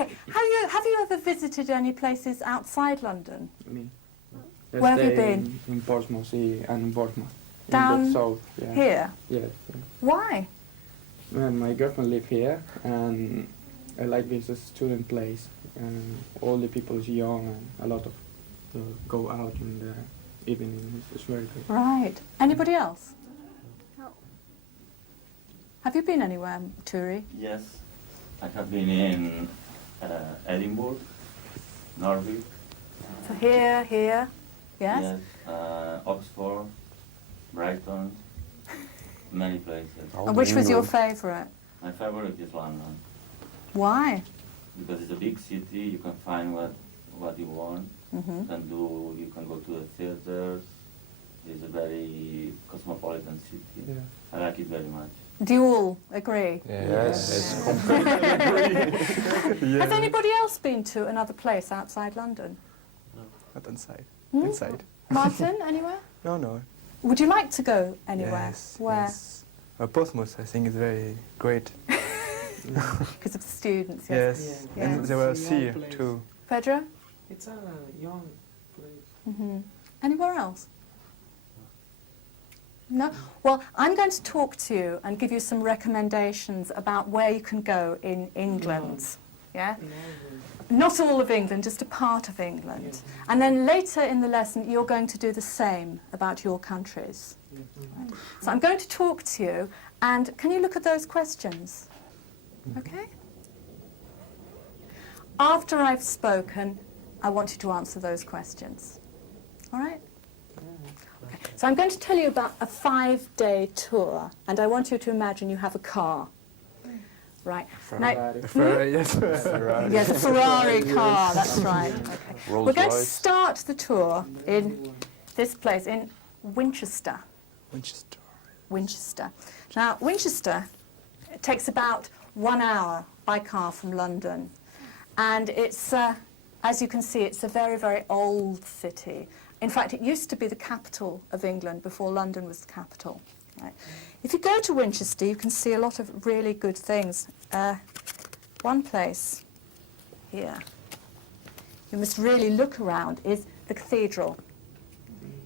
Okay. Have you ever visited any places outside London? Me. Where have you Yesterday been? In Portsmouth and in Bournemouth. Down in the south, yeah. Here? Yes. Why? Well, my girlfriend lives here, and I like this as a student place. And all the people is young, and a lot of go out in the evening. It's very good. Right. Anybody else? Have you been anywhere, Turi? Yes, I have been in Edinburgh, Norwich. So here, yes? Oxford, Brighton, many places. And which was your favourite? My favorite is London, Why? because it's a big city, you can find what you want. Mm-hmm. You can go to the theaters. It's a very cosmopolitan city. Yeah. I like it very much. Do you all agree? Yes. Has anybody else been to another place outside London? Not inside. Hmm? Inside. Martin, anywhere? No. Would you like to go anywhere? Yes. Where? Yes. Portsmouth, I think, is very great. Because of the students, yes. Yes. Yeah. And there were It's a sea young place. too. Pedro? It's a young place. Mm-hmm. Anywhere else? No? Well, I'm going to talk to you and give you some recommendations about where you can go in England. Yeah? Not all of England, just a part of England. Yeah. And then later in the lesson, you're going to do the same about your countries. Right? So I'm going to talk to you, and can you look at those questions? Okay? After I've spoken, I want you to answer those questions. All right? Okay. So I'm going to tell you about a 5-day tour, and I want you to imagine you have a car. Right. Now, Ferrari. Yes. Ferrari. yes, a Ferrari car, that's right. Okay. Rolls We're going to Royce. start the tour in this place, in Winchester. Winchester. Winchester. Now, Winchester, it takes about 1 hour by car from London. And it's, as you can see, it's a very, very old city. In fact, it used to be the capital of England before London was the capital. Right. If you go to Winchester, you can see a lot of really good things. One place here you must really look around is the cathedral.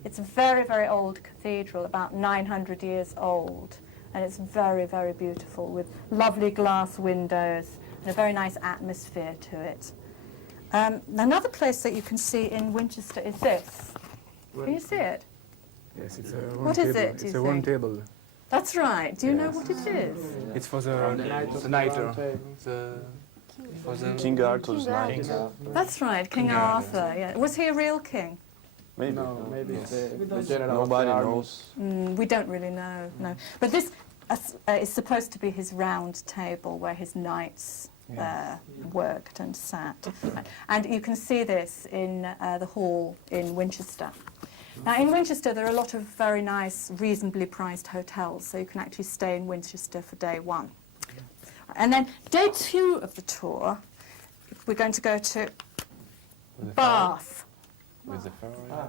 It's a very, very old cathedral, about 900 years old, and it's very, very beautiful with lovely glass windows and a very nice atmosphere to it. Another place that you can see in Winchester is this. Can you see it? Yes, it's a round What is table. it, do It's you a round think? table. That's right. Do you know what it is? It's for the The nighter. For the King Arthur's night. That's right, King King Arthur. Yeah. Was he a real king? Maybe. No, maybe it's Yes. the general. Nobody of the army. knows. We don't really know, no. But this is supposed to be his round table where his knights worked and sat. And you can see this in the hall in Winchester. Now, in Winchester, there are a lot of very nice, reasonably priced hotels, so you can actually stay in Winchester for day 1. And then day 2 of the tour, we're going to go to Bath. with the Ferrari.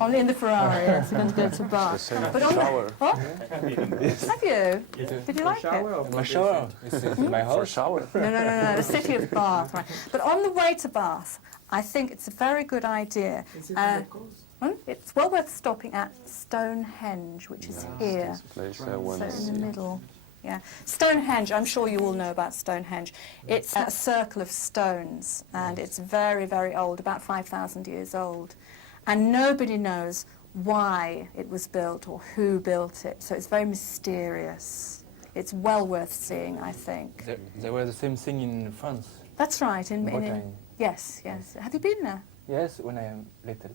Only in the Ferrari, yes, we're going to go to The Bath. same But on shower. What? Have you? Did you like it? My shower. It's in my For house. shower. No, the city of Bath, right. But on the way to Bath, I think it's a very good idea. Is it on the coast? It's well worth stopping at Stonehenge, which is here, This place I so want to in the see. middle. Yeah, Stonehenge, I'm sure you all know about Stonehenge. It's a circle of stones, and it's very, very old, about 5,000 years old. And nobody knows why it was built or who built it, so it's very mysterious. It's well worth seeing, I think. They were the same thing in France. That's right. In Bretagne. yes. Have you been there? Yes, when I am little,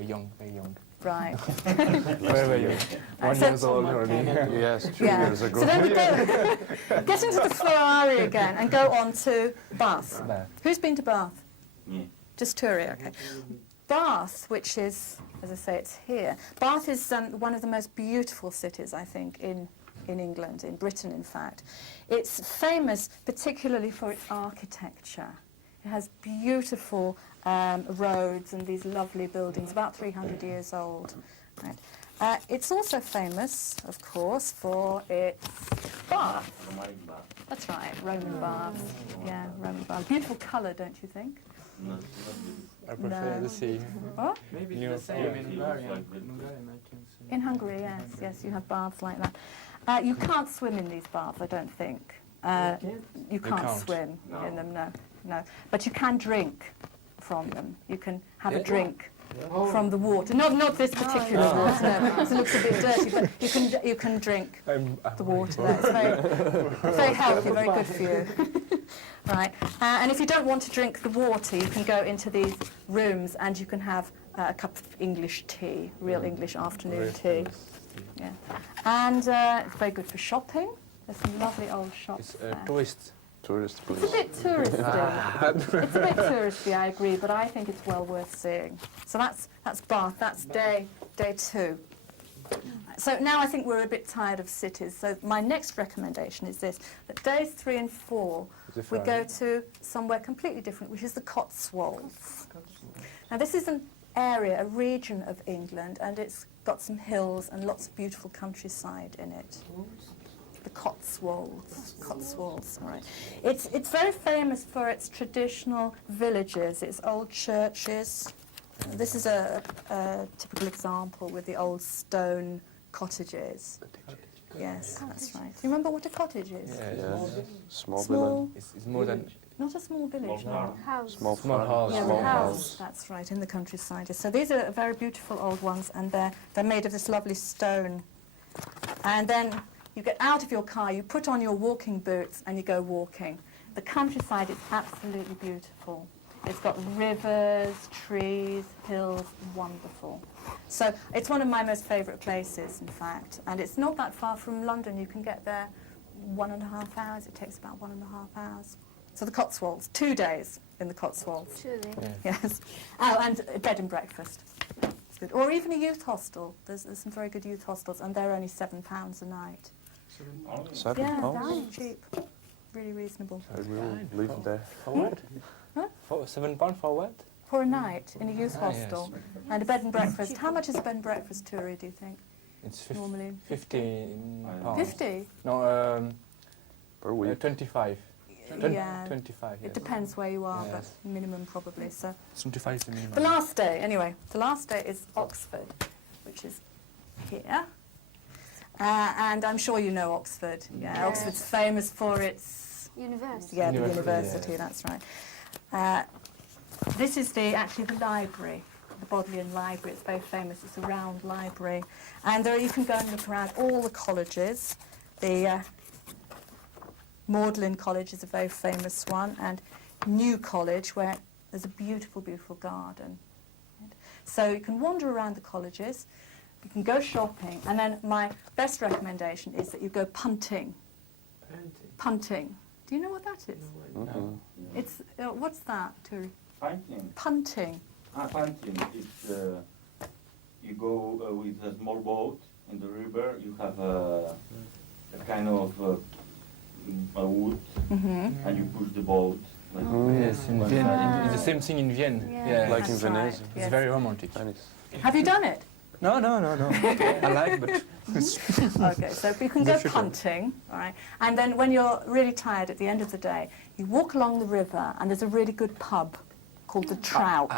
young, very young. Right. Very young. 1 So- year old already. Yes, 3 Yeah. years ago. So then we go, get into the Ferrari again and go on to Bath. Bath. Who's been to Bath? Me. Just Turi, okay. Bath, which is, as I say, it's here. Bath is one of the most beautiful cities, I think, in England, in Britain, in fact. It's famous particularly for its architecture. It has beautiful roads and these lovely buildings, about 300 years old. Right. It's also famous, of course, for its baths. Romantic bath. That's right, Roman baths. Yeah, Roman baths. Beautiful colour, don't you think? Not beautiful. I prefer No. the sea. What? Maybe New- it's the same yeah. in Yeah. Hungary. Like In Hungary, I can see. In Hungary, yes, you have baths like that. You can't swim in these baths, I don't think. You can't can't. swim No. in them, no. But you can drink from them. You can have a Yeah. drink from the water. Not this particular No. water, no, 'cause it looks a bit dirty, but you can drink the water there. It's very healthy, very good for you. Right, and if you don't want to drink the water, you can go into these rooms and you can have a cup of English tea, real English afternoon tea. Yeah, and it's very good for shopping. There's some lovely old shops It's there. tourist. Tourist It's a place. bit touristy. It's a bit touristy, I agree, but I think it's well worth seeing. So that's Bath. That's day 2. So now I think we're a bit tired of cities. So my next recommendation is this: that days 3 and 4 we go to somewhere completely different, which is the Cotswolds. Now this is an area, a region of England, and it's got some hills and lots of beautiful countryside in it. The Cotswolds. Cotswolds, all right. It's very famous for its traditional villages, its old churches. This is a typical example with the old stone cottages. Yes, that's right. Do you remember what a cottage is? Yeah. Yes. Small Small, village. It's more than not a small village, Small no. farm. House. Small Small farm. house. Yeah, Small the house. That's right, in the countryside. So these are very beautiful old ones, and they're made of this lovely stone. And then you get out of your car, you put on your walking boots, and you go walking. The countryside is absolutely beautiful. It's got rivers, trees, hills, wonderful. So it's one of my most favourite places, in fact. And it's not that far from London. You can get there 1.5 hours. It takes about 1.5 hours. So the Cotswolds, 2 days in the Cotswolds. Truly. Yes. Oh, and a bed and breakfast. It's good. Or even a youth hostel. There's some very good youth hostels, and they're only £7 a night. Only. £7. Yeah, cheap. Really reasonable. I will live there. for what? Huh? For £7 for what? For a night in a youth Ah, yes. hostel. And a bed and breakfast. How much is a bed and breakfast, Turi, do you think, It's normally? 15 pounds. 50? No, Per week. 25. Yeah. 25. It Yes. depends where you are, Yes. but minimum probably. So 25 is the minimum. the last day, anyway, the last day is Oxford, which is here. And I'm sure you know Oxford. Yeah, Yes. Oxford's famous for its University. the University, university. yes. That's right. This is actually the library, the Bodleian Library. It's very famous. It's a round library, and there you can go and look around all the colleges. The Magdalen College is a very famous one, and New College, where there's a beautiful, beautiful garden. So you can wander around the colleges, you can go shopping, and then my best recommendation is that you go punting. Parenting. Punting. Do you know what that is? No, I Mhm. It's what's that, Turi? Painting. Punting. Painting. It's you go with a small boat in the river. You have a kind of a wood, Mm-hmm. and you push the boat. Like Yes, in one Vienna. side. It's the same thing in Vienna. Yeah. Yeah. Like in That's right, Venice. It's yes. very romantic. Venice. Have you done it? No. I like, but Okay, so you can go punting, all right, and then when you're really tired at the end of the day, you walk along the river, and there's a really good pub called the Trout.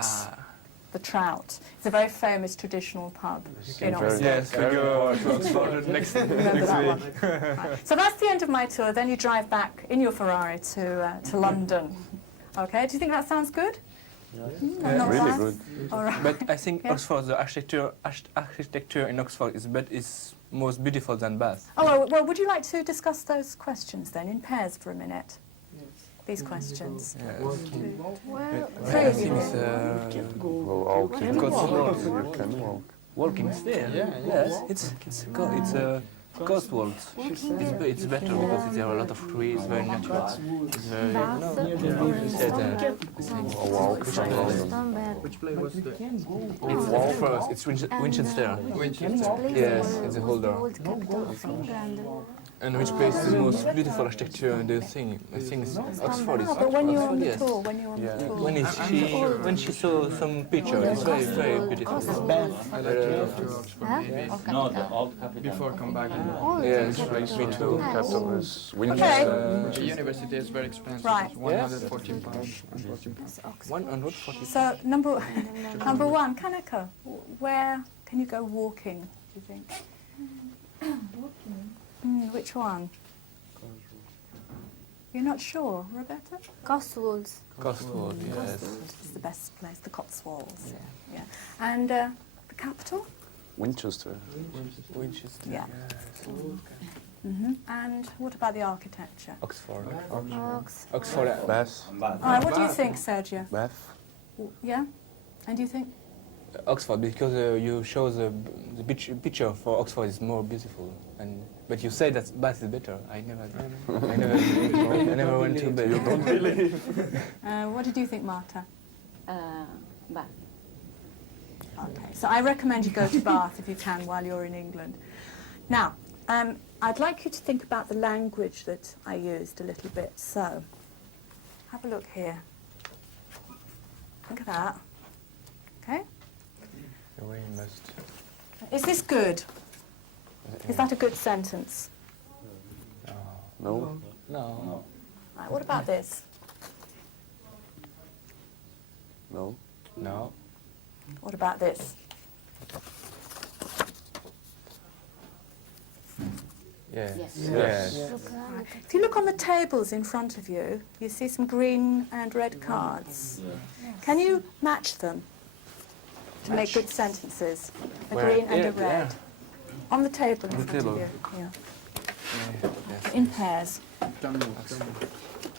The Trout. It's a very famous traditional pub in very- Oxford. yes, we go to Oxford next Remember that week. one. Right. So that's the end of my tour. Then you drive back in your Ferrari to London. Okay, do you think that sounds good? Yeah. Not Really bad? good. All right. But I think Yeah. Oxford, the architecture in Oxford is most beautiful than Bath. Oh, well, would you like to discuss those questions then in pairs for a minute? Yes. These questions. Yes. Walking. Well, Three I of you think then. it's Well, walk. Can You walk. can walk. walking still. Yes, it's a Cotswolds. It's better because there are a lot of trees, very natural. It's very Bath or A walk from London. Stonebed. Which place was the It's first. It's Winchester. Which place Yes, was it's a the holder. old capital of England? And which place is the most beautiful architecture in the thing? I think it's Oxford. Is No, but when you're on the yes. tour, when you're on Yeah. the tour. When she saw some picture, it's very very beautiful. I like to go to Oxford maybe No, the old capital. before come back. Yes, me too. Capital is Okay. Winchester. The university is very expensive. Right. It's 114 pounds. And 14 pounds. 140. So number one, Kaneko, where can you go walking, do you think? Which one? You're not sure, Roberta? Cotswolds. Cotswold, yes. It's the best place, the Cotswolds. Yeah. And the capital? Winchester. Winchester. Yeah. Yes. And what about the architecture? Oxford. Ox. Oxford. Bath. And bad. All right, what do you think, Sergio? Bath. Yeah? And do you think? Oxford, because you show the picture for Oxford is more beautiful, and but you say that Bath is better. I never went to Bath. What did you think, Marta? Bath. Okay, so I recommend you go to Bath if you can while you're in England. Now, I'd like you to think about the language that I used a little bit. So, have a look here. Think of that. Okay? We must. Is this good? Is that a good sentence? No. No. Right, what about this? No. No. What about this? Yes. Yes. Yes. If you look on the tables in front of you, you see some green and red cards. Can you match them to make good sentences? A Where? green and a Yeah, red. On the table in On the front table. of you. Yeah. Yes. In pairs. Tell me.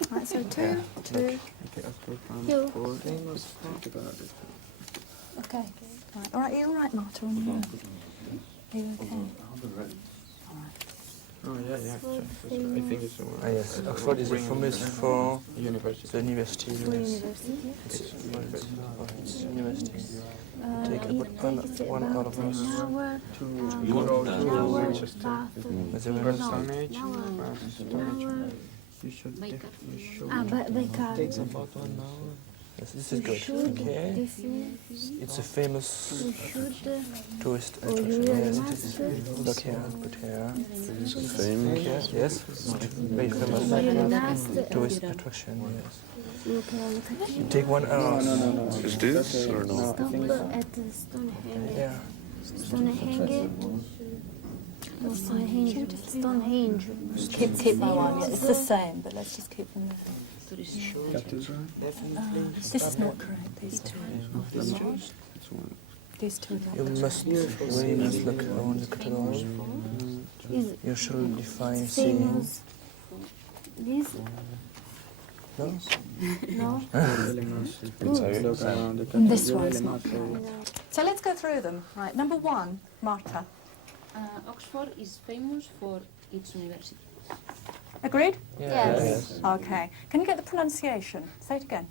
Right, so two. Okay, Oxford from You. 4. Think about it. Okay. Right. All right, are you all right, Marta? On your own? Are you okay? Oh yeah, yeah. Sure. I think it's Ah, yes. Oxford is famous for university. the university. For Yes. university. It's university. Take It about takes one hour about of an us. hour. You go An to hour. Winchester. Bath. But they were First No. Stone Age. An hour. First An Stone Age. hour. You should show. By car. about 1 hour. Yes, this is You good. should. Okay. This is. It's a famous You should. tourist Or you attraction. really Yes, must. look here, put here. Famous. Yes, very You famous really must. tourist attraction. Yes. You can look at You take 1 hour. No. Is this or no? I Stop think at the Stonehenge. Yeah. Stonehenge. No, Stonehenge. Stonehenge. Keep that one. Yeah, it's the same, but let's just keep them. cathedral. This is not correct. These two. These two. You must really must look around the cathedral. Is You should define seeing. famous. This? No? No. Really must look around the This cathedral. one's Really not must. So let's go through them. Right, number one, Marta. Oxford is famous for its university. Agreed? Yes. Okay. Can you get the pronunciation? Say it again.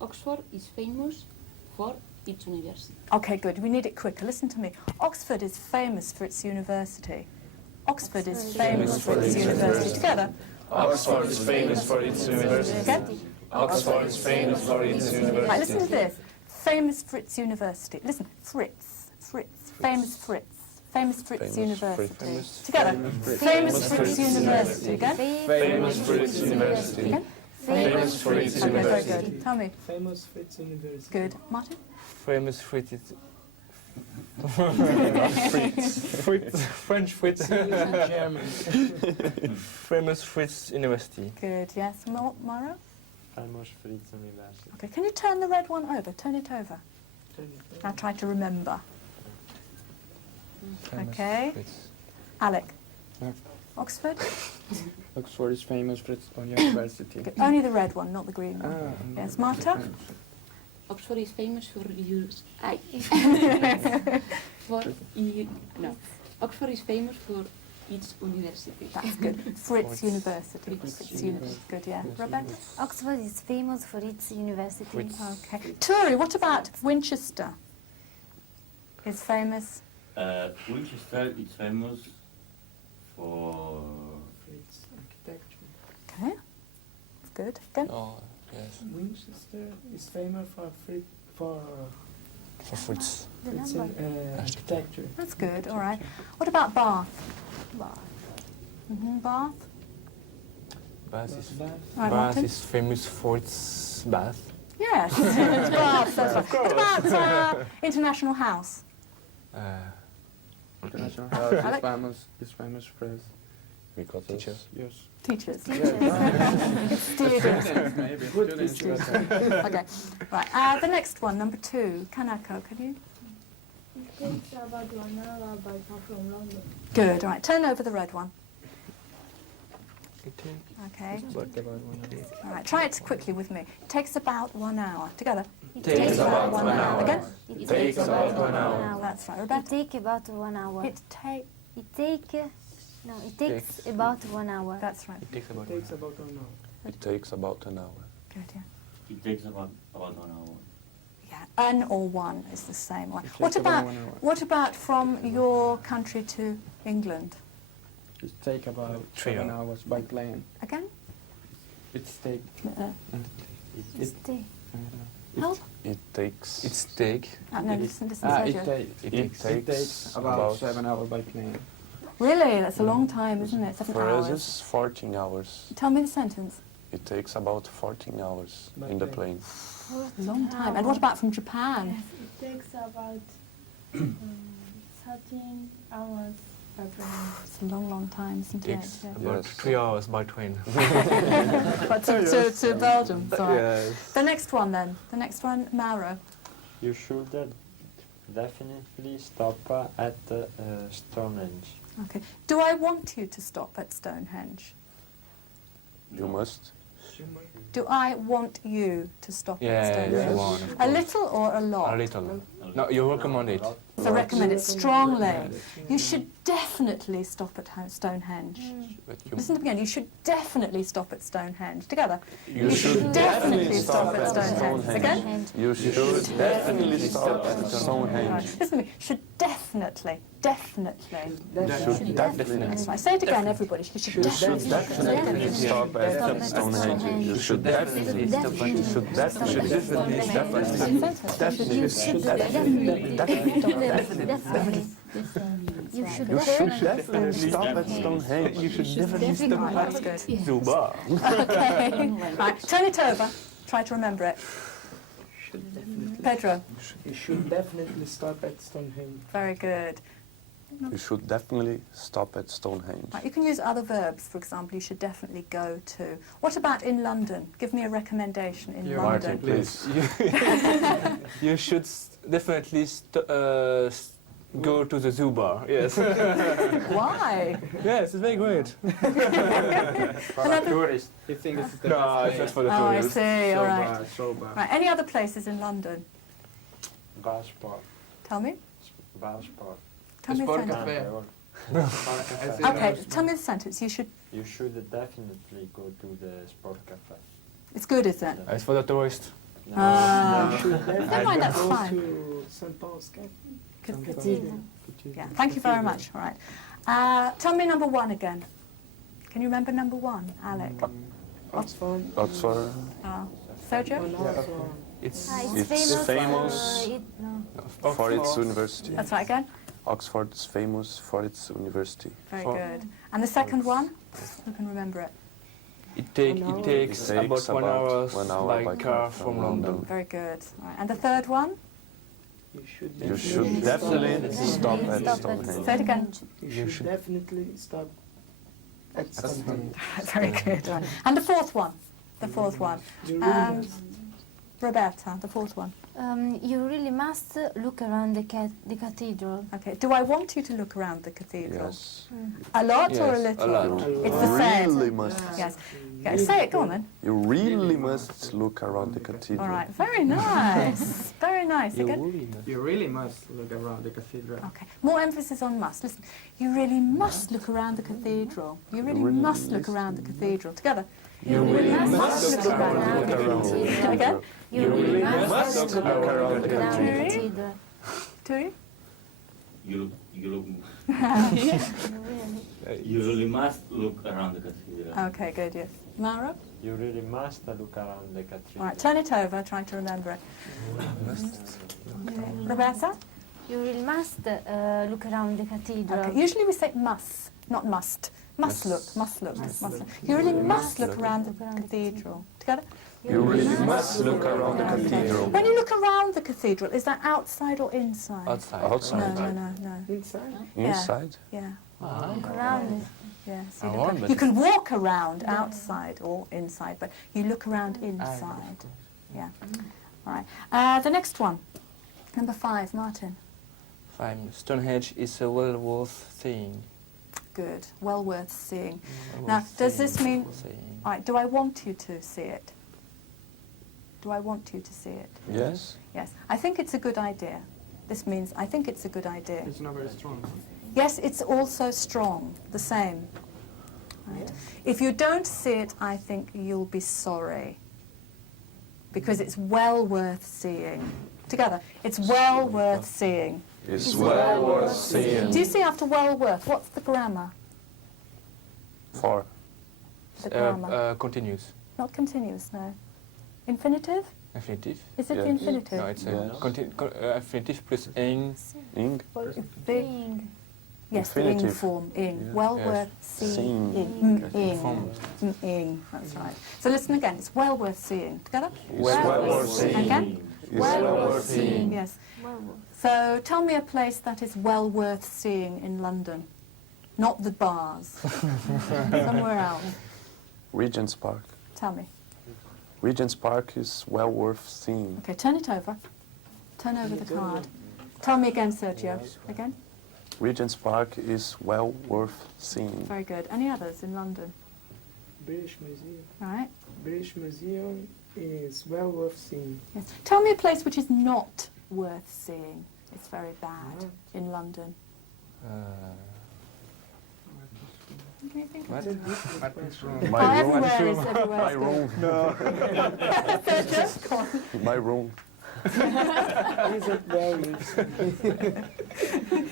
Oxford is famous for its university. Okay, good. We need it quicker. Listen to me. Oxford is famous for its university. Oxford is famous for its university. Together. Oxford is famous for its university. Okay? Oxford is famous for its university. Right, listen to this. Famous for its university. Listen, Fritz. Famous Fritz. Famous for its university. Together. Famous for its university. Again? Famous for its university. Again? Famous for its Okay, very university. good. Tell me. Famous Fritz University. Good. Martin? Famous Fritz. French Fritz. German. Famous Fritz University. Good. Yes. Mara? Famous Fritz University. Okay. Can you turn the red one over? Turn it over. Now try to remember. Famous Okay. Fritz. Alec? Yeah. Oxford? Oxford is famous for its own university. Good. Only the red one, not the green one. Ah, Yes. Marta? Oxford is famous for Oxford is famous for its university. That's good. Fritz University. Fritz University. Good, yeah. Rebecca? Oxford is famous for its university. Okay. Turi, what about Winchester? Is famous? Winchester is famous for Good. Again? Oh, yes. Winchester is famous for For fruits. The its number. architecture. That's good. All right. What about Bath? Bath. Bath? Bath is, Bath. Right, Bath Martin? is famous for its bath. Yes. Bath. That's right. What about International House? International House I like- is famous for its Because Teacher. yes. Teachers. Teachers. Students. Maybe. Good Students. Okay. Right. The next one, number 2. Kanako, can you? It takes about 1 hour by car from London. Good. All right. Turn over the red one. It Okay. takes about 1 hour. All right. Try it quickly with me. It takes about 1 hour. Together. It Takes about 1 hour. Again? It Takes about 1 hour. That's right. It Rebecca. take about 1 hour. It take. It takes about 1 hour. That's right. It takes about It 1 takes hour. about 1 hour. it takes about an hour. Good. Yeah. It takes about 1 hour. Yeah. An or one is the same one. It What takes about about 1 hour. what about from your country to England? It take about 3 7 hours. hours by plane. Again? It's take. Stay. It, How? It takes It's take. No, listen, it Sergio. takes. It takes It takes about 7 hours by plane. Really? That's a long time, isn't it? 7 for us hours. it's 14 hours. Tell me the sentence. It takes about 14 hours By in the plane. plane. A long time. And what about from Japan? Yes, it takes about 13 hours by plane. It's a long, long time, isn't It takes it? about Yes. 3 hours by train. But to Belgium. It's all right. Yes. The next one then. The next one, Mauro. You should definitely stop at Stonehenge. Okay. Do I want you to stop at Stonehenge? You must. Do I want you to stop at Yeah, Stonehenge? you want. A little or a lot? A little. No, you recommend it. So I recommend it strongly. You should definitely stop at Stonehenge. But you, Listen to me again. You should definitely stop at Stonehenge. Together. you should definitely stop at Stonehenge. Again? You should definitely stop at Stonehenge. Right. Listen to me. Should definitely. Should definitely. That's right. Say it again, everybody. You should definitely. Definitely stop at Stonehenge. You should definitely. You should definitely. You should definitely. You should You should definitely definitely stop at Stonehenge. You should definitely Right, that's good. Zuba. Okay. Right. Turn it over. Try to remember it. Pedro. You should definitely stop at Stonehenge. Very good. You should definitely stop at Stonehenge. Right, you can use other verbs. For example, you should definitely go to. What about in London? Give me a recommendation in Martin, London. please. you should definitely go to the zoo bar. Yes. Why? Yes, it's very great. Tourist. You think this is the No, best it's not place? for the Oh, I tourists. see. So All right. bad, so bad. Right. Any other places in London? Gosport. Tell me. Gosport. Tell me the Sport sentence. Cafe. Okay. Tell me the sentence. You should. You should definitely go to the sport cafe. It's good, is it? It's for the tourists. No, Ah. You should Never mind. That's go fine. to St. Paul's Cathedral. Cathedral. Yeah. Thank you very much. All right. Tell me number 1 again. Can you remember number 1, Alec? Oxford. Oxford. Sergio? It's It's famous. For its university. That's right again. Oxford is famous for its university. Very For- good. And the second one? Who can remember it? it takes It takes about 1 about hour 1 hour by car from London. Very good. All right. And the third one? You should You should definitely stop at Say it Stonehenge. again. You should definitely stop at Stonehenge. Very good. All right. And the fourth one? The fourth one. You really must. Roberta, the fourth one. You really must look around the cathedral. Okay. Do I want you to look around the cathedral? Yes. A lot or a Yes, little? a lot. It's the same. Really must. Yes. Okay, say it. Go on then. You really must look around the cathedral. All right. Very nice. Very nice. Again. You really must look around the cathedral. Okay. More emphasis on must. Listen. You really must look around the cathedral. You really must look around the cathedral. Together. You really must look around the around the cathedral. Again. You really must look around the cathedral. cathedral. Do you? You really must look around the cathedral. Okay. Good. Yes. Mara. You really must look around the cathedral. All right, turn it over, trying to remember it. Roberta? You really must look around the cathedral. Okay. Usually we say must, not must. Must look, must look, must look. You really must look around the cathedral. Together? You really must look around the cathedral. When you look around the cathedral, is that outside or inside? Outside. Outside. No. Inside? Inside? Yeah. Look around it. Yes. Around, You can walk around outside or inside, but you look around inside. Yeah. All right. The next one, number 5, Martin. 5. Stonehenge is well worth seeing. Good. Well worth seeing. Well Now, worth does this seeing, mean? seeing. All right. Do I want you to see it? Do I want you to see it? Yes? Yes. I think it's a good idea. This means I think it's a good idea. It's not very strong. Yes, it's also strong, the same. Right. If you don't see it, I think you'll be sorry. Because it's well worth seeing. Together, it's well worth seeing. It's well worth seeing. Do you see after well worth? What's the grammar? For. The grammar. Continuous. Not continuous, no. Infinitive? Infinitive. Is it Yeah. the infinitive? No, it's Yes. infinitive plus ing. Ing. Big. Yes, the ing Infinitive. form, ing. Yeah. Well Yes. worth seeing. Seeing. Ing. Form. Ing. That's right. So listen again. It's well worth seeing. Together? It's well worth seeing. Again? It's well worth seeing. Yes. So tell me a place that is well worth seeing in London. Not the bars. Somewhere else. Regent's Park. Tell me. Regent's Park is well worth seeing. Okay, turn it over. Turn over the card. Tell me again, Sergio. Again? Regent's Park is well worth seeing. Very good. Any others in London? British Museum. All right. British Museum is well worth seeing. Yes. Tell me a place which is not worth seeing. It's very bad in London. What do you think? What? My Oh, room. everywhere is everywhere. My room. Sergio, go on. My room. Is it well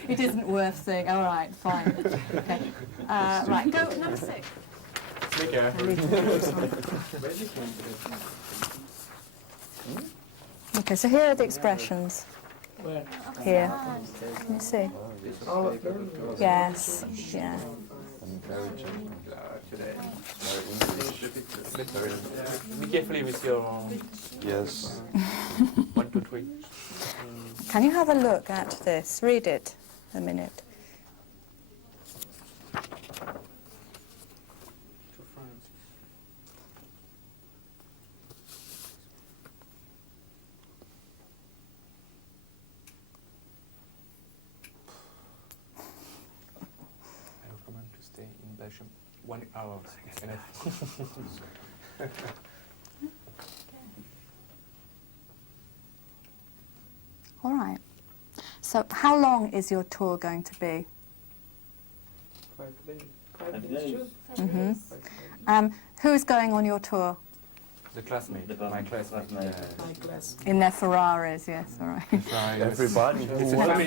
It isn't worth seeing. All right, fine. Okay. Right, go number 6. Be careful. Okay, so here are the expressions. Where? Here. Can you see? All of them? Yes. Yeah. Be careful with your Yes. 1, 2, 3. Can you have a look at this? Read it a minute. I recommend to stay in Belgium 1 hour. It's enough. All right. So how long is your tour going to be? 5 days. 5 5 days. days. Mm-hmm. Who's going on your tour? The classmate, my classmate. My class. In their Ferraris, yes, all right. Everybody. It's a family.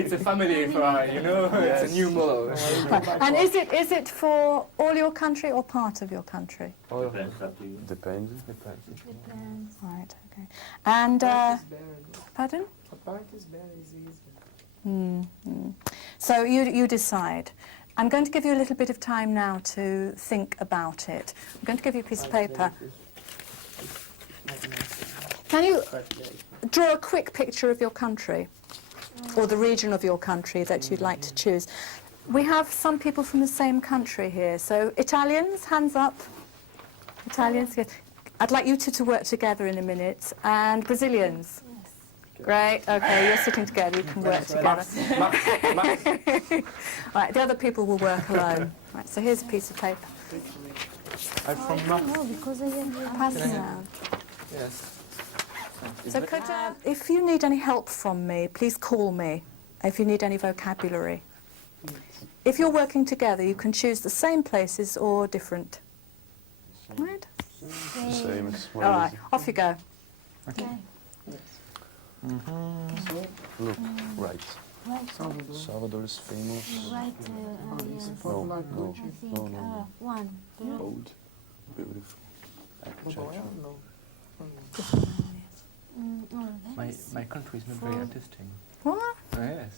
It's a family Ferrari, you know. It's a new model. Right. And is it for all your country or part of your country? Depends up to you. Depends. Depends. Right, okay. And, Part is better. pardon? A part is better, is easier. Mm-hmm. So you decide. I'm going to give you a little bit of time now to think about it. I'm going to give you a piece of paper. Can you draw a quick picture of your country or the region of your country that you'd like to choose? We have some people from the same country here. So Italians, hands up. Italians, yes. I'd like you two to work together in a minute. And Brazilians. Great, okay, you're sitting together, you can work together. Right, the other people will work alone. Right, so here's a piece of paper. I'm from No, because I have Pass it around. Yes. So could, if you need any help from me, please call me if you need any vocabulary. If you're working together, you can choose the same places or different. Right? Same. It's All right, off you go. Okay. Look, right. Right. Salvador is famous. Right. Yes. No, no, I think no, no. one. Old. Beautiful architecture. My country is not very artistic. What? Yes.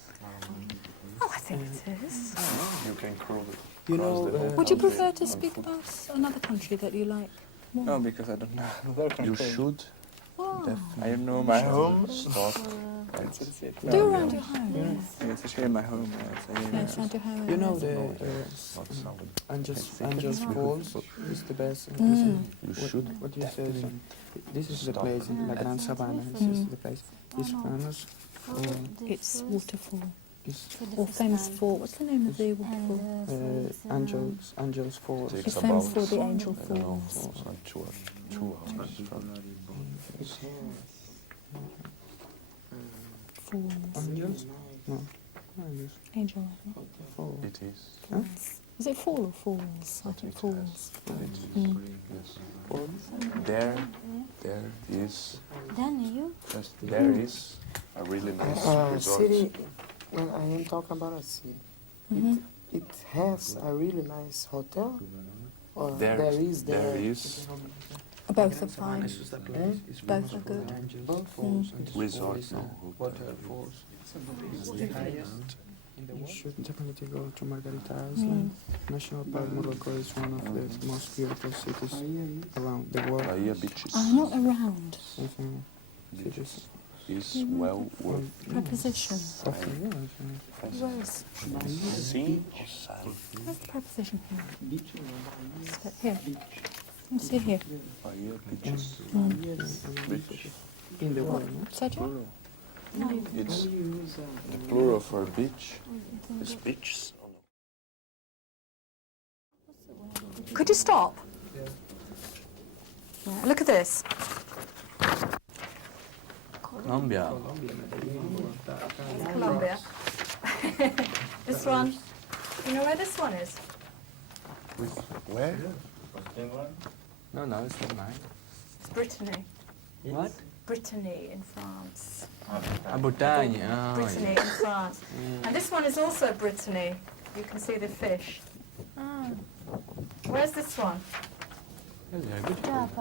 Oh, I think it is. You can cross it. You know, Would you prefer to speak about another country that you like more? No, because I don't know. You should. Wow. I know my home. Stop. Do around your home. Yes, it's here in my home. Yes, around your home. you know yes. the Angels Falls is the best. You should. What you say? This is the place in La Gran Sabana. This is the place. It's famous. It's waterfall. It's Or famous for, what's the name of the waterfall? Angels Falls. Takes It's famous about, for the Angel I don't know, Falls. 2 hours from Falls. Angels? No. Angels Angel, I think. Falls. It is. Huh? Is it fall or falls? I think falls. Yes. There is, Then you? just there is a really nice resort. city. When I am talking about a city, it has a really nice hotel. Or There is Both are fine. This is the place. It's Both famous are good. for Angels Falls. and resort, Falls no, and hotel. Waterfalls. It's the highest in the world. You should definitely go to Margarita Island. National Park Morocco is one of the most beautiful cities around the world. Bahia beaches. Not around. Beaches is well worth Preposition. Where is? sea or sand. Where's the preposition here? Here. Let's see here. Bahia beaches. Beach. In the world, no? Sergio? It's the plural for beach is beaches. Could you stop? Yeah, look at this. Colombia. Colombia. This one. You know where this one is? Where? No, it's not mine. It's Brittany. What? Brittany in France. Bretagne. Brittany in France. And this one is also Brittany. You can see the fish. Where's this one?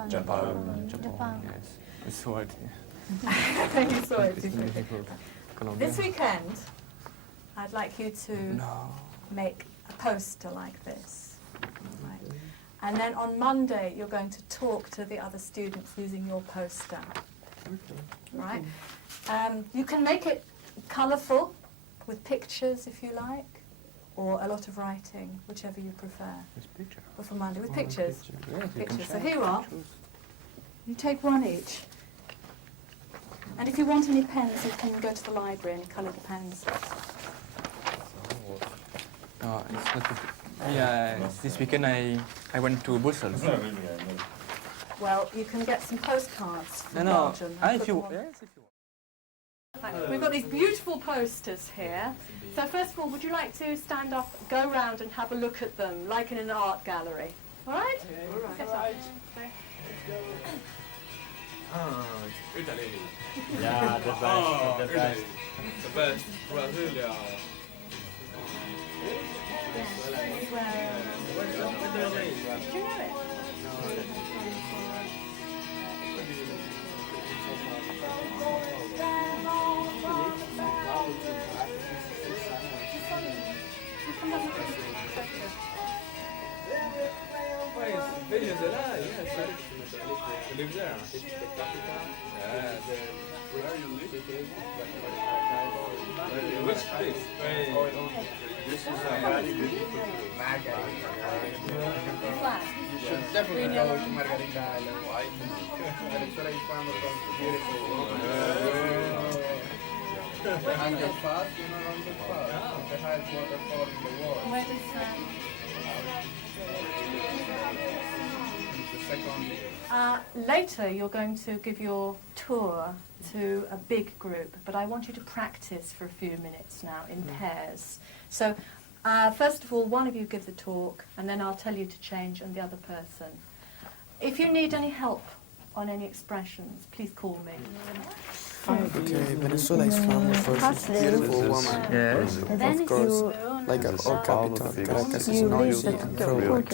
Japan. Yes. It's what? You saw it, didn't you? Colombia. This weekend, I'd like you to make a poster like this. Right. And then on Monday, you're going to talk to the other students using your poster. Right? You can make it colourful with pictures if you like, or a lot of writing, whichever you prefer. picture. Or for Monday, with pictures. Yes, you can Pictures. So share. here you are. You take one each. And if you want any pens, you can go to the library and colour the pens. No, it's not. Yeah, this weekend I went to Brussels. Well, you can get some postcards from No. Belgium. and If put you them on. yes, if you want. Right, we've got these beautiful posters here. So first of all, would you like to stand up, go round and have a look at them, like in an art gallery? All right? Get up. Okay. Italy. Yeah, the best, the best. The best. Brasilia. Do you know it? Venezuela, yes, I live there. It's the capital. Yes. Where are you living? Which place? This is a very beautiful place. You should definitely go to Margarita Island. It's very beautiful. Angel Pass, you know Angel Pass? The highest waterfall in the world. Where does The second. Later, you're going to give your tour to a big group, but I want you to practice for a few minutes now in pairs. So, first of all, one of you give the talk, and then I'll tell you to change and the other person. If you need any help on any expressions, please call me. Okay, Venezuela is famous for its beautiful woman. Yes. Of course, like our old capital, Caracas is noisy and crowded.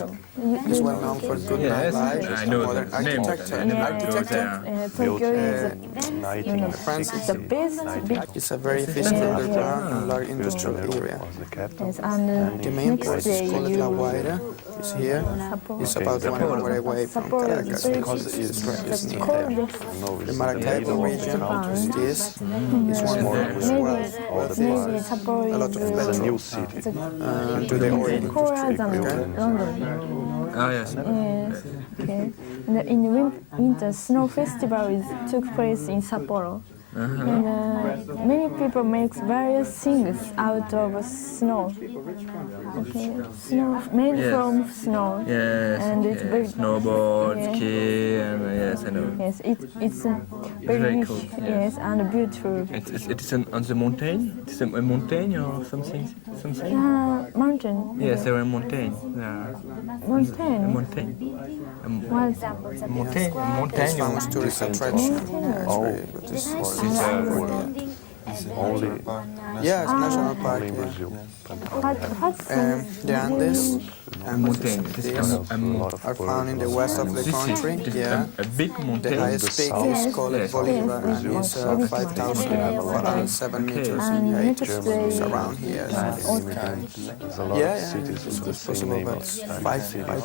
It's well known for good nightlife, I know modern the name of architecture, it. and architecture. Tokyo is France the best big is a very efficient underground and large industrial area. yes, and The main next port day is called you La Guaira. It's here. Sapporo. It's about 1 hour away from Sapporo is Caracas very because it's the near. coldest The Maracaibo region is this. It's one more as well. maybe Sapporo A lot of is petrol city. to the oil cooler industry. than Okay? London. Ah, yes. Yes, okay. In the winter, snow festival took place in Sapporo. And many people make various things out of snow. Okay, snow made Yes. from snow. Yes. And it's very Snowboard, Yeah. ski, and yes, I know. yes, it's very very rich, cool, yes, and beautiful. It's on the mountain. It's a mountain or something. Something. Mountain. Yes, there are mountains. Mountain. Mountain. Well, Mountain. It's Mountain. famous tourist attraction. Yeah, it's very good. Only Yeah, it's national park. in Yeah. Brazil. what's The Andes and Mountain. these A lot of are found in the west of the country. Yeah. A big The mountain. highest peak is called Yes. Bolivar and it's 5,407 meters in height. next day It's around here. There's a lot Yeah, of yeah, cities with the it's same possible, name but as five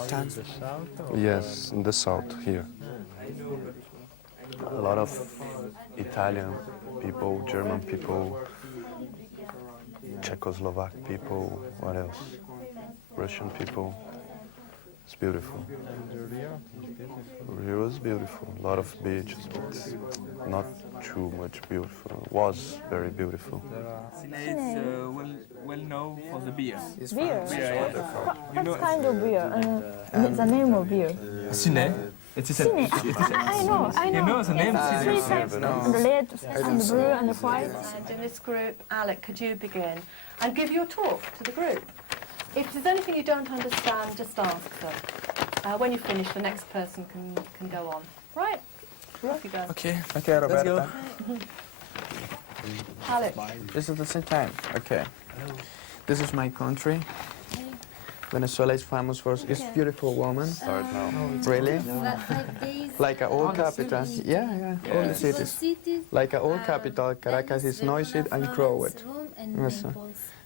times. Yes, in the south here. A lot of Italian people, German people, Czechoslovak people, what else? Russian people. It's beautiful. Rio is beautiful. A lot of beaches, but not too much beautiful. It was very beautiful. It's well known for the beer. It's beer. famous. What kind of beer? The name of beer. Cine. It is a. I know. You know the name? It's three types: No. the red, and the blue, and the white. And in this group, Alec, could you begin and give your talk to the group? If there's anything you don't understand, just ask them. When you finish, the next person can go on. Right? Off you go. Okay, Roberta. Alec. This is the same time. Okay. This is my country. Venezuela is famous for its beautiful woman. Start now. Really? 5 days. Like an old capital. Yeah, all the cities. Like an old capital, Caracas is noisy and crowded. Yes, sir.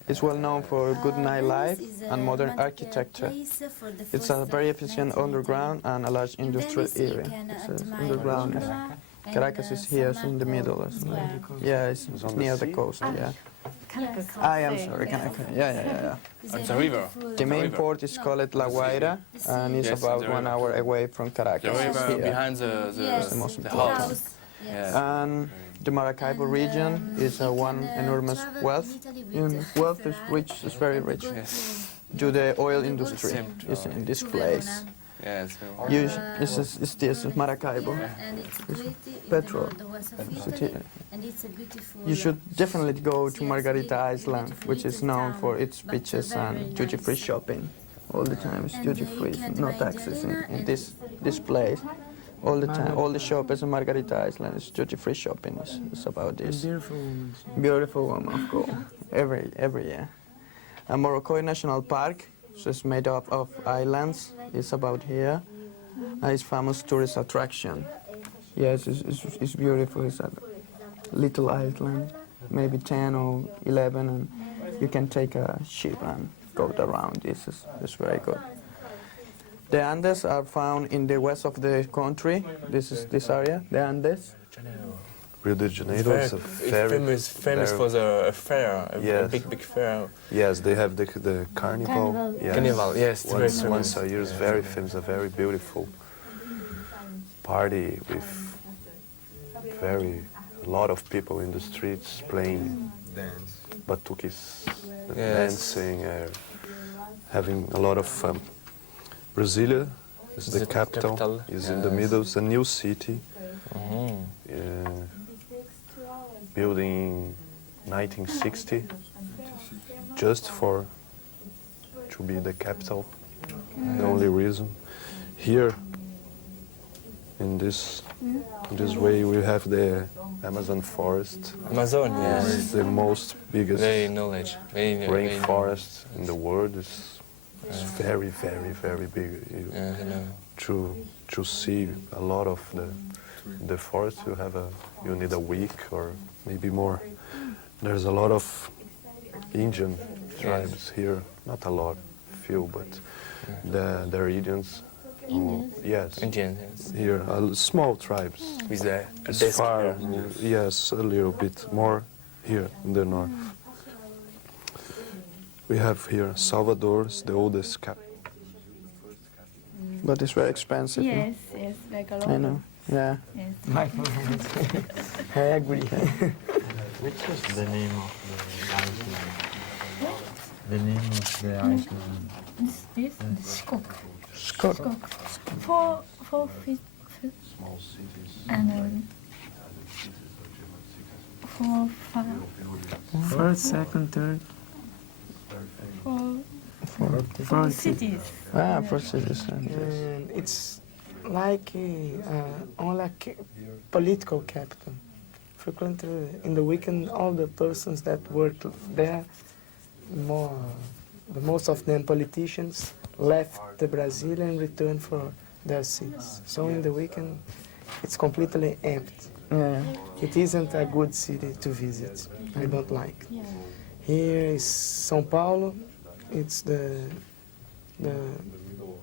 It's well known for good nightlife and modern architecture. It's a very efficient underground and a large industrial area. It's underground. Caracas is here, so in the middle. Or something. Yeah, it's near the coast. Yeah. I am sorry. Yeah. It's a river. The main port is called La Guaira, and it's Yes, about the 1 hour away from Caracas. The It's river here. behind the most the important. house. Yes. And the Maracaibo region is one enormous wealth. Wealth is rich, is very rich. Yes. Due to the oil industry is in this place. Yes. It's this Maracaibo. And it's great Petrol. in the west of City. Italy, and it's a beautiful. You should definitely go to Margarita Island, which is known for its beaches and duty-free shopping. All the time it's duty-free, no taxes in this place. All the time, all the shoppers in Margarita Island is duty-free shopping. It's about this. Beautiful woman, of course. Every year. And Morocco National Park, so it's made up of islands. It's about here. And it's famous tourist attraction. Yes, it's beautiful. It's a little island, maybe 10 or 11, and you can take a ship and go around. It's very good. The Andes are found in the west of the country. This is this area, the Andes. Rio de Janeiro is a very famous for the fair, a Yes. big fair. Yes, they have the carnival. Yes. Carnival, yes, it's very famous. Once a year is very famous, a very beautiful party with a lot of people in the streets playing batuques, Yes. dancing, having a lot of fun. Brasilia is the capital, is in the middle, it's a new city. Built in 1960, just to be the capital. The only reason. Here in this way we have the Amazon forest. Amazon, yes. It's the most biggest Very knowledge. Very rainforest in the world. It's very, very, very big. Yeah, I know. To see a lot of the forest, you need a week or maybe more. There's a lot of Indian tribes here, not a lot, few, but they're Indians. Yes. Indian, yes. Here, small tribes. With a It's desk far, here. yes, a little bit more here in the north. We have here Salvador, the oldest capital. But it's very expensive. no? Yes, yes, like a lot. I know. Yeah. Yes. I agree. Which is the name of the island? The name of the island? This Skok. Skok. Four feet and four, five, First, second, third. four cities. Ah, first citizen. And it's like only a political capital. Frequently in the weekend, all the persons that work there, the most of them politicians, left the Brazil and returned for their cities. So in the weekend, it's completely empty. Yeah. It isn't a good city to visit. I don't like. Here is São Paulo. It's the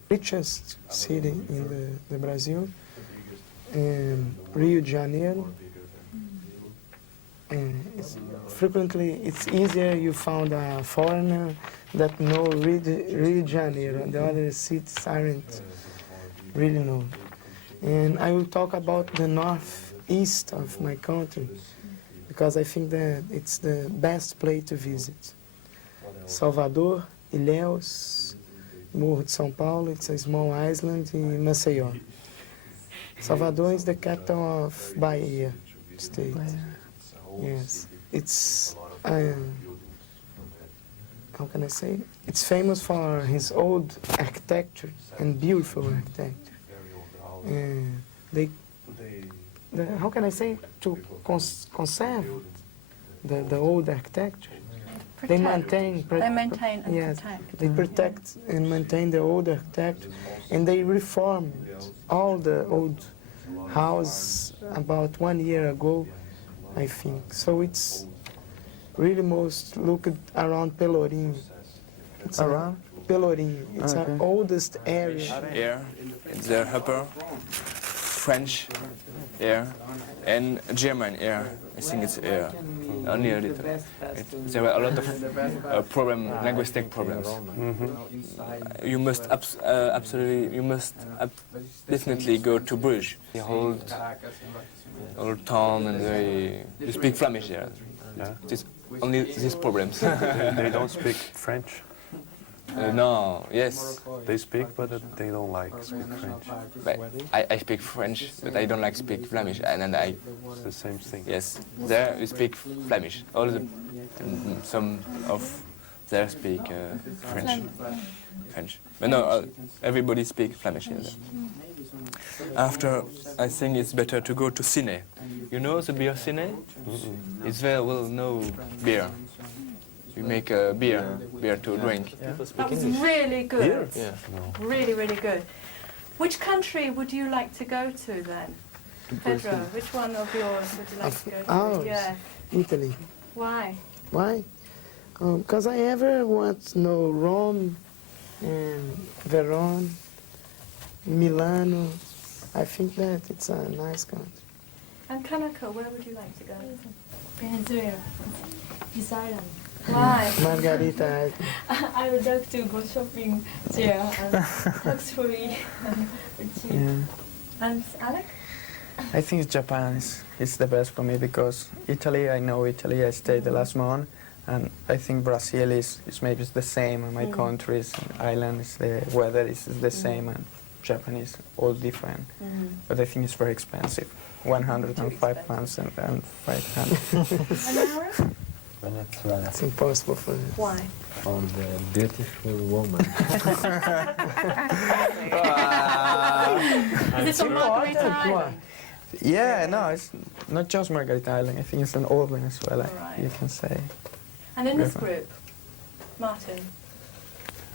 richest city in the Brazil. And Rio de Janeiro. And frequently it's easier you found a foreigner that know Rio de Janeiro, and the other cities aren't really known. And I will talk about the northeast of my country, because I think that it's the best place to visit. Salvador, Ilhéus, Morro de São Paulo, it's a small island in Maceió. Salvador is the capital of Bahia state. Yes, it's, how can I say? It's famous for his old architecture and beautiful architecture. How can I say? To conserve the old architecture. They maintain. They maintain and yes, protect. they protect and maintain the old architecture, and they reformed all the old houses about 1 year ago, I think. So it's really most looked around Pelourinho. It's Around? Pelourinho. It's Okay. our oldest area. Air, it's the upper, French air, and German air. I think it's air, only a little. There were a lot of linguistic problems. You must definitely go to Bruges, the old town, and you speak Flemish there. Yeah. It's only these problems. They don't speak French. No, yes. They speak, but they don't like speak French. But I speak French, but I don't like speak Flemish, and then It's the same thing. yes, there we speak Flemish. Some of there speak French. But no, everybody speaks Flemish here. After, I think it's better to go to Cine. You know the beer Cine? It's very well known beer. We make beer to drink. That was really good. Yeah. Really, really good. Which country would you like to go to then? Pedro, which one of yours would you like to go to? Ours? Yeah. Italy. Why? Why? Because I ever want to know Rome and Verona, Milano. I think that it's a nice country. And Kanako, where would you like to go? Venezuela. This island. Why? Margarita Island. I would like to go shopping there and tax free. Yeah. And Alec? I think Japan is the best for me because Italy, I know Italy, I stayed the last month, and I think Brazil is maybe the same, and my countries, islands, the weather is the same, and Japan is all different. But I think it's very expensive, 105 pounds and 500. And Aaron? Venezuela. It's impossible for you. Why? For the beautiful woman. Is it from Margarita Island? Yeah, no, it's not just Margarita Island. I think it's an old Venezuela, Right. you can say. And in this group, Martin,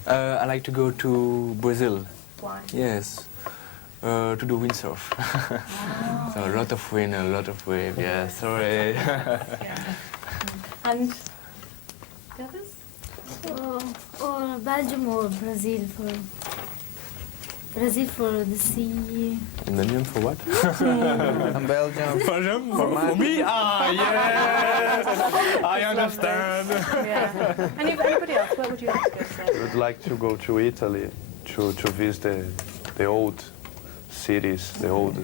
I like to go to Brazil. why? Yes. To do windsurf. So a lot of wind, a lot of wave. Yeah, sorry. And the others? Or Belgium or Brazil for the sea. And then for what? And Belgium. Belgium? For me? Ah, yes! I understand. Yeah. Anybody else? Where would you like to go? I would like to go to Italy to visit the old cities, the old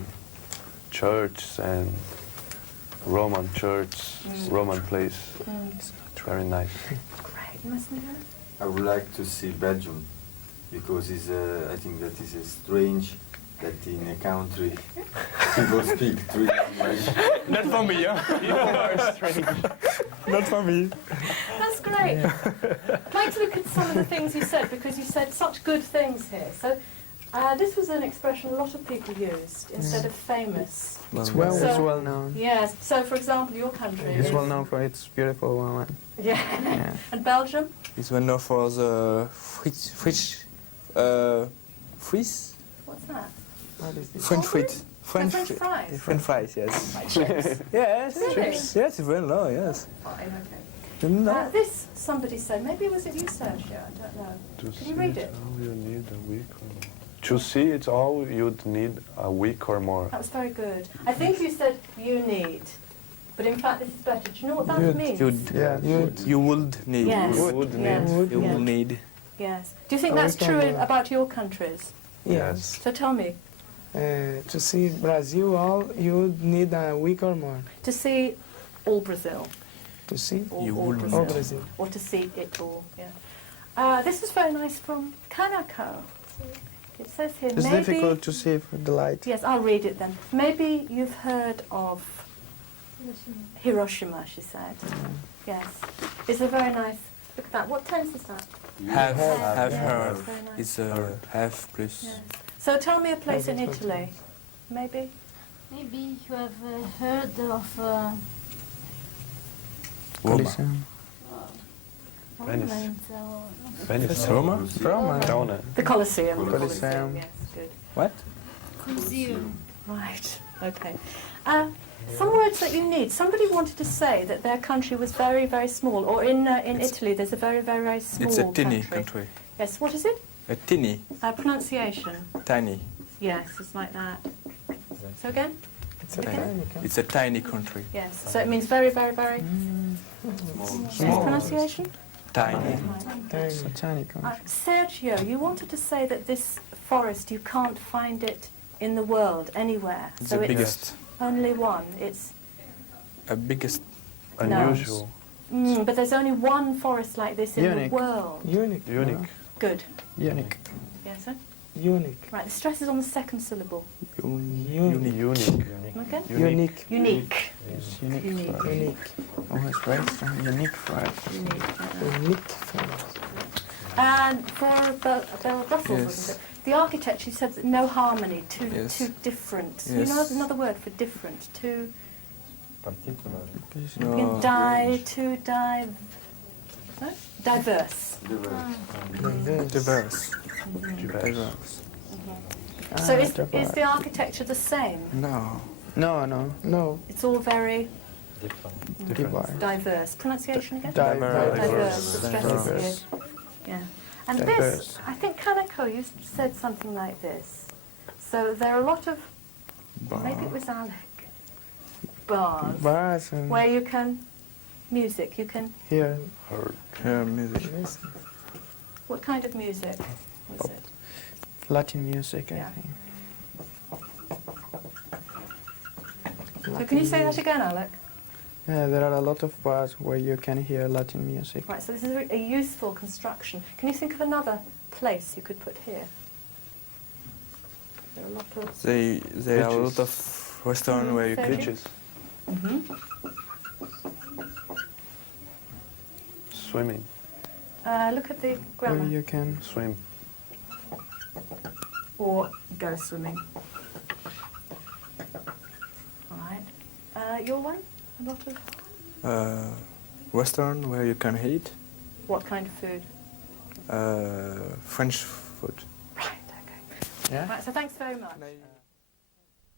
churches and Roman church, Roman place. It's very nice. Great. Messenger? I would like to see Belgium because I think that is strange that in a country people speak three languages. Not for me, yeah? You are strange. Not for me. That's great. I'd like to look at some of the things you said because you said such good things here. So this was an expression a lot of people used instead of famous. It's So- well known. Yes. So, for example, your country It's is... well known for its beautiful woman. Yeah. Yeah. And Belgium? It's well known for the French What's that? What is this? French fries. French fries? French fries, yes. Like chips? Yes, Really? chips. Yes, it's well known, yes. Fine, okay. No. This, somebody said, maybe was it you, Sergio? I don't know. Can you read it? All you need a week or more. To see it all, you'd need a week or more. That was very good. I think you said you need, but in fact this is better. Do you know what that You'd- means? You would need. Yes. You would need. Yes. You Yeah. will need. Yes. Do you think Oh, that's we true can, about your countries? Yes. So tell me, To see Brazil all, you need a week or more. to see all Brazil, To see or You all would Brazil, all Brazil. or to see it all, yeah. This is very nice from Kanako. It says here, It's maybe... difficult to see for the light. Yes, I'll read it then. Maybe you've heard of Hiroshima, she said. Yes. It's a very nice... Look at that. What tense is that? Have Yeah, heard. it's very nice. It's have plus. Yeah. So tell me a place in Italy. Maybe? Maybe you have heard of Roma. Coliseum. Venice. Venice. Roma? Roma. Verona. The Colosseum. Colosseum. Yes, good. What? Colosseum. Right. Okay. Some words that you need. Somebody wanted to say that their country was very, very small. Or in Italy, there's a very, very, very small It's a tiny country. country. Yes. What is it? A tiny, Pronunciation. tiny. Yes, it's like that. So again? It's a Okay. tiny country. It's a tiny country. Yes. So it means very, very, very... Yes, pronunciation? Tiny. It's a tiny country. Sergio, you wanted to say that this forest, you can't find it in the world anywhere. It's so the it's biggest. only one. It's A biggest. Unusual. but there's only one forest like this in Unique. the world. Unique. Unique. Good. Unique. Yes, sir? Unique. Right, the stress is on the second syllable. Unique. Unique. Okay? Unique. Unique. It's unique. Unique. for- Unique. Oh, it's very strong. Unique for it. Unique. Unique forest. And for Brussels, Yes. wasn't it? The architecture said that no harmony, too Yes. too different. You Yes. know another word for different? Too Particular. No. diverse. Diverse. Diverse. So is diverse. the architecture the same? No. No, no. No. It's all very Different. Diverse. diverse. Pronunciation again? Diverse. Diverse. The stress is Diverse. here. Yeah. And this, Diverse. I think Kanako, you said something like this. So there are a lot of, maybe it was Alec, bars, Bars and where you can, music, you can, here. Music. Listen. what kind of music was it? Latin music, I Yeah. think. So can you say that again, Alec? Yeah, there are a lot of bars where you can hear Latin music. Right, so this is a useful construction. Can you think of another place you could put here? There are a lot of... There are a lot of restaurants where you Fair can. Beaches. Mhm. Swimming. Look at the Or grammar. you can. Swim. Or go swimming. All right. Your one? A lot of Restaurant where you can eat. what kind of food? French food. Right. Okay. Yeah. Right. So thanks very much.